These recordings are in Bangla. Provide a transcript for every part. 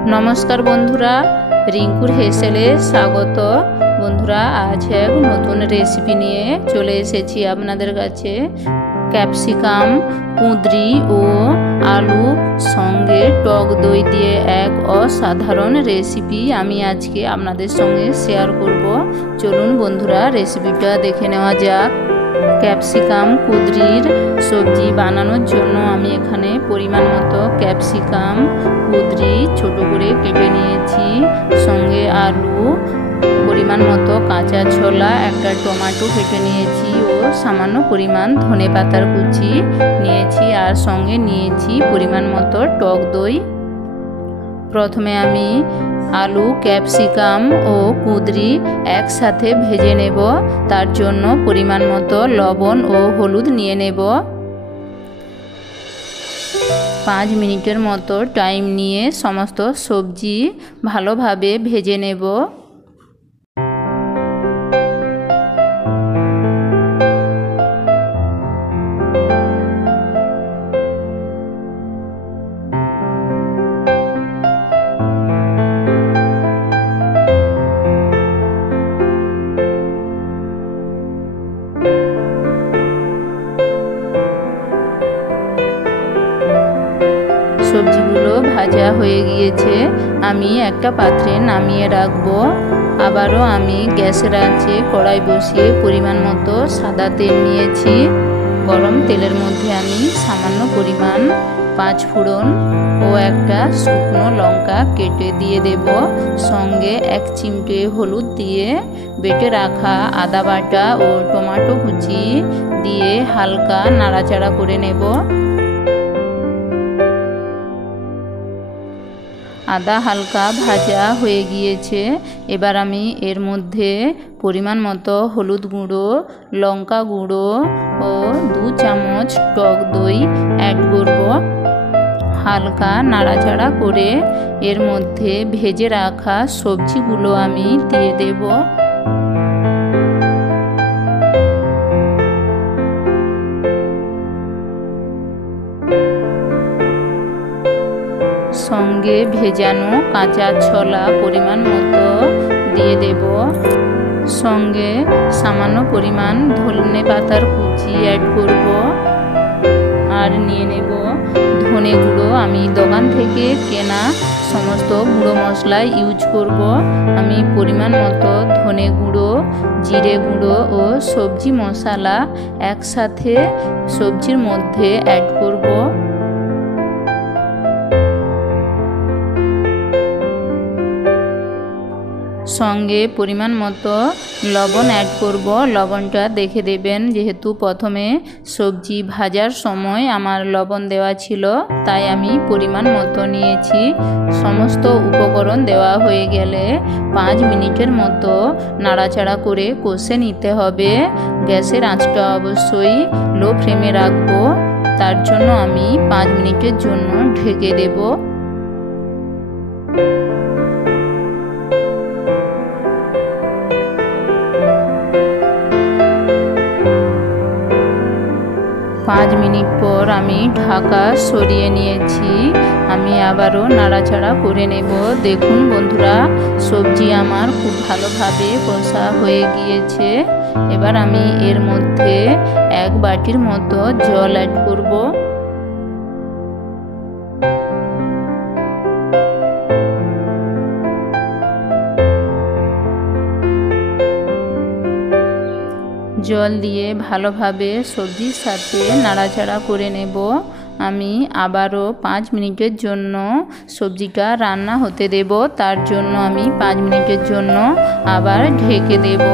नमस्कार बंधुरा रिंकुर हेसेले स्वागत। बंधुरा आज एक नतून रेसिपि निये चले एसेछि आपनादेर काछे। कैप्सिकाम कुंदरी और आलू संगे टक दई दिए एक असाधारण रेसिपि आमी आजके आपनादेर संगे शेयर करब। चलुन बंधुरा रेसिपिटा देखे नेওয়া যাক। कैप्सिकाम कुदरीर सब्जी बानानोर जोन्नो आमी एखाने परिमाण मतो कैप्सिकाम कुदरी छोटो करे केटे निয়েছি, संगे आलू परिमाण मतो काँचा छोला एकटा टमेटो केटे निয়েছি और सामान्य परिमाण धने पातार कुचि निয়েছি और संगे निয়েছি परिमाण मतो टक दई। प्रथमे आमी आलू कैप्सिकाम और कुदरी एक साथे भेजे नेब। तार जोन्नो परिमाण मतो लवण और हलुद निये नेब। 5 मिनिटेर मतो टाइम निये समस्त सब्जी भालोभाबे भेजे नेब। सब्जीगुलो भाजा हये गिয়েছে, आमी एकटा पात्रे नामिয়ে राखबो। आबारो आमी ग्यासेर आँचे कड़ाई बसिए परिमाण मतो सादा तेल निয়েছি। गरम तेलेर मধ্যে आमी सामान्य परिमाण 5 फोड़न और एकटा शुकनो लंका केटे दिए देब। संगे 1 चिमटे हलुद दिए बेटे राखा आदा बाटा और टमेटो कुचि दिए हालका नाड़ाचाड़ा करे नेब। आदा हालका भाजा हये गिয়েছে। एबार आमी एर मধ্যে परिमाण मतो हलुद गुঁড়ো लंका गुঁড়ো और 2 चामच टक दई ऐड करब। हालका नाड़ाचाड़ा करे एर मধ্যে भेजे राखा सब्जीगुलो आमी दिए देब। संगे भेजानो काँचा छोला परिमाण मतो दिए देब। संगे सामान्य परिमाण धने पातार कुचि ऐड करब और निये नेब धने गुঁড়ো। आमी दोकान थेके केना समस्त गुঁড়ো मशला यूज करब। आमी परिमाण मतो धने गुঁড়ো जिरे गुঁড়ো और सब्जी मशला एक साथे सब्जिर मধ্যে ऐड करब। संगे परिमाण मतो लवण ऐड करब। लवणटा देखे देबेन, जेहेतु प्रथमे सब्जी भाजार समय आमार लवण देवा छिलो ताई आमी परिमाण मतो निয়েছি। समस्त उपकरण देवा हये गेले 5 मिनिटेर मतो नाड़ाचाड़ा करे कषे निते हबे। ग्यासेर आँचटा अवश्यई लो फ्लेमे राखबो। तार जोन्नो आमी 5 मिनिटेर जोन्नो ढेके देब। 5 मिनिट पर आमी ढाका सरिये निয়েছি। आमी आबारो नाड़ाचाड़ा करे नेब। देखुन बंधुरा सब्जी आमार खूब भालोभाबे कषा हये गिয়েছে। एबार आमी एर मধ্যে 1 बाटिर मतो जल ऐड करब। जल दिए भालोभाबे सब्जिर साथे नाड़ाचाड़ा करे नेब। आमी आबारो 5 मिनिटेर जोन्नो सब्जिटा रान्ना होते देब। तार जोन्नो आमी 5 मिनिटेर जोन्नो आबार ढेके देब।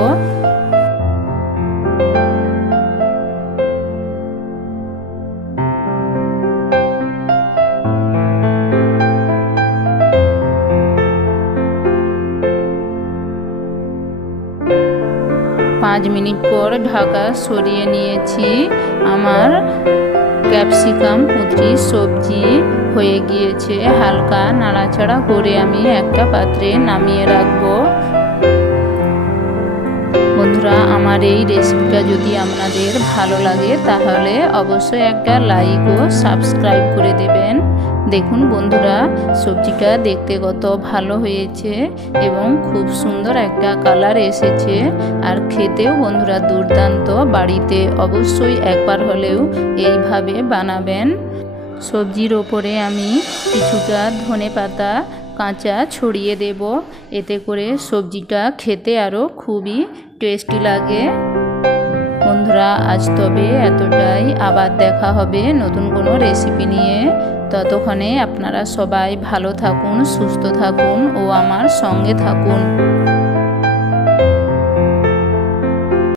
पाँच मिनिट पर ढाका सरिये निয়েছি। आमार कैप्सिकाम कुदरी सब्जी हये गिয়েছে। हालका नाड़ाचाड़ा करे आमी एकटा पात्रे नामिয়ে राखबो। बंधुरा বন্ধুরা, আমার এই রেসিপিটা যদি আপনাদের ভালো লাগে তাহলে অবশ্যই একটা লাইক ও সাবস্ক্রাইব করে দেবেন। দেখুন বন্ধুরা, সবজিটা দেখতে কত ভালো হয়েছে এবং খুব সুন্দর একটা কালার এসেছে, আর খেতেও বন্ধুরা দুর্দান্ত। বাড়িতে অবশ্যই একবার হলেও এইভাবে বানাবেন। সবজির ওপরে আমি কিছুটা ধনেপাতা কাঁচা ছড়িয়ে দেব, এতে করে সবজিটা খেতে আরও খুবই টেস্টি লাগে। বন্ধুরা, আজ তবে এতটাই। আবার দেখা হবে নতুন কোনো রেসিপি নিয়ে। ততক্ষণে আপনারা সবাই ভালো থাকুন, সুস্থ থাকুন ও আমার সঙ্গে থাকুন।